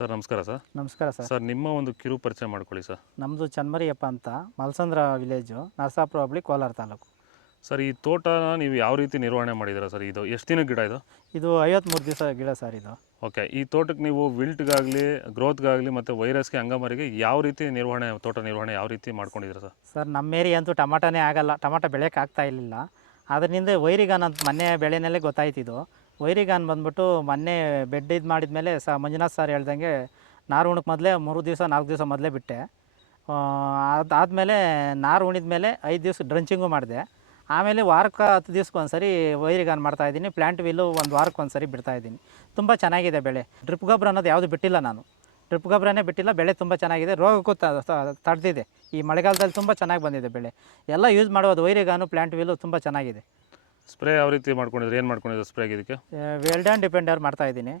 Sir ನಮಸ್ಕಾರ sir. ನಮಸ್ಕಾರ sir. Sir ನಿಮ್ಮ ಒಂದು ಕಿರು ಪರಿಚಯ ಮಾಡ್ಕೊಳ್ಳಿ ಸರ್. ನಮ್ಮದು ಚನ್ಮರಿಯಪ್ಪ ಅಂತ ಮಲ್ಸಂದ್ರ ವಿಲೇಜು ನರಸಾಪುರ ಹೋಬಳಿ ಕೋಲಾರ ತಾಲೂಕು. ಸರ್ ಈ ತೋಟ ನೀವು ಯಾವ ರೀತಿ ನಿರ್ವಹಣೆ ಮಾಡಿದ್ದೀರಾ ಸರ್? ಇದು ಎಷ್ಟು ದಿನ ಗಿಡ ಇದು? ಇದು ಐವತ್ತ್ಮೂರು ದಿವಸ ಗಿಡ ಸರ್ ಇದು. ಓಕೆ ಈ ತೋಟಕ್ಕೆ ನೀವು ವಿಲ್ಟ್ಗಾಗಲಿ ಗ್ರೋತ್ಗಾಗಲಿ ಮತ್ತು ವೈರಸ್ಗೆ ಅಂಗಮರಿಗೆ ಯಾವ ರೀತಿ ನಿರ್ವಹಣೆ ತೋಟ ನಿರ್ವಹಣೆ ಯಾವ ರೀತಿ ಮಾಡ್ಕೊಂಡಿದ್ದೀರಾ ಸರ್? ಸರ್ ನಮ್ಮ ಏರಿಯಾ ಅಂತೂ ಟಮಾಟನೇ ಆಗಲ್ಲ ಟಮಾಟ ಬೆಳೆಯೋಕ್ಕಾಗ್ತಾ ಆಗ್ತಾ ಇರಲಿಲ್ಲ ಅದರಿಂದ ವೈರಿಗಾನ ಮೊನ್ನೆ ಬೆಳೆನಲ್ಲೇ ಗೊತ್ತಾಯ್ತಿದ್ದು ವೈರಿಗಾನ್ ಬಂದ್ಬಿಟ್ಟು ಮೊನ್ನೆ ಬೆಡ್ ಇದು ಮಾಡಿದ್ಮೇಲೆ ಸ ಮಂಜುನಾಥ್ ಸರ್ ಹೇಳ್ದಂಗೆ ನಾರು ಉಣಕ್ಕೆ ಮೊದಲೇ ಮೂರು ದಿವಸ, ನಾಲ್ಕು ದಿವಸ ಮೊದಲೇ ಬಿಟ್ಟೆ. ಅದಾದಮೇಲೆ ನಾರು ಉಣಿದ ಮೇಲೆ ಐದು ದಿವಸ ಡ್ರಂಚಿಂಗು ಮಾಡಿದೆ. ಆಮೇಲೆ ವಾರಕ್ಕೆ ಹತ್ತು ದಿವ್ಸಕ್ಕೆ ಒಂದು ಸರಿ ವೈರಿಗಾನ್ ಮಾಡ್ತಾಯಿದ್ದೀನಿ ಪ್ಲ್ಯಾಂಟ್ ವಿಲ್ಲು ಒಂದು ವಾರಕ್ಕೆ ಒಂದು ಸರಿ ಬಿಡ್ತಾಯಿದ್ದೀನಿ ತುಂಬ ಚೆನ್ನಾಗಿದೆ ಬೆಳೆ. ಡ್ರಿಪ್ ಗೊಬ್ಬರ ಅನ್ನೋದು ಯಾವುದು ಬಿಟ್ಟಿಲ್ಲ ನಾನು. ಡ್ರಿಪ್ ಗೊಬ್ಬರನೇ ಬಿಟ್ಟಿಲ್ಲ, ಬೆಳೆ ತುಂಬ ಚೆನ್ನಾಗಿದೆ. ರೋಗಕ್ಕೂ ತಡೆದಿದೆ. ಈ ಮಳೆಗಾಲದಲ್ಲಿ ತುಂಬ ಚೆನ್ನಾಗಿ ಬಂದಿದೆ ಬೆಳೆ. ಎಲ್ಲ ಯೂಸ್ ಮಾಡುವುದು ವೈರಿಗಾನು ಪ್ಲ್ಯಾಂಟ್ ವಿಲ್ಲು ತುಂಬ ಚೆನ್ನಾಗಿದೆ. ಸ್ಪ್ರೇ ಯಾವ ರೀತಿ ಮಾಡ್ಕೊಂಡಿದ್ರೆ? ಏನು ಮಾಡ್ಕೊಂಡಿದ್ರೆ ಸ್ಪ್ರೇಗೆ ಇದಕ್ಕೆ ವೆಲ್ಡನ್ ಡಿಪೆಂಡರ್ ಮಾಡ್ತಾಯಿದ್ದೀನಿ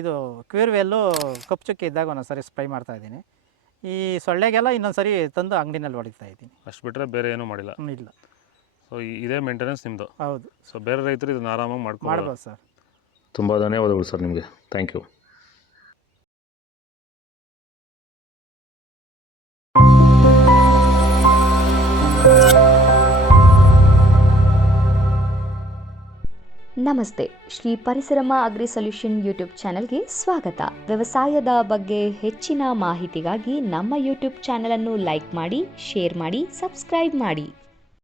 ಇದು ಕ್ಯೂರ್ವೆಲ್ಲು ಕಪ್ಪು ಚುಕ್ಕಿ ಇದ್ದಾಗ ಒಂದೊಂದು ಸರಿ ಸ್ಪ್ರೈ ಮಾಡ್ತಾಯಿದ್ದೀನಿ ಈ ಸೊಳ್ಳೆಗೆಲ್ಲ ಇನ್ನೊಂದು ಸರಿ ತಂದು ಅಂಗಡಿನಲ್ಲಿ ಹೊಡಿತಾ ಇದ್ದೀನಿ. ಅಷ್ಟು ಬಿಟ್ಟರೆ ಬೇರೆ ಏನೂ ಮಾಡಿಲ್ಲ? ಇಲ್ಲ. ಸೊ ಇದೇ ಮೇಂಟೆನೆನ್ಸ್ ನಿಮ್ಮದು ಹೌದು. ಸೊ ಬೇರೆ ರೈತರು ಇದನ್ನು ಆರಾಮಾಗಿ ಮಾಡ್ಕೊಂಡು ಮಾಡ್ಬೋದು ಸರ್. ತುಂಬ ಧನ್ಯವಾದಗಳು ಸರ್ ನಿಮಗೆ. ಥ್ಯಾಂಕ್ ಯು ನಮಸ್ತೆ. Shri Parisarama agri solution YouTube ಚಾನೆಲ್ಗೆ ಸ್ವಾಗತ. ವ್ಯವಸಾಯದ ಬಗ್ಗೆ ಹೆಚ್ಚಿನ ಮಾಹಿತಿಗಾಗಿ ನಮ್ಮ ಯೂಟ್ಯೂಬ್ ಚಾನೆಲ್ ಅನ್ನು ಲೈಕ್ ಮಾಡಿ, ಶೇರ್ ಮಾಡಿ, ಸಬ್ಸ್ಕ್ರೈಬ್ ಮಾಡಿ.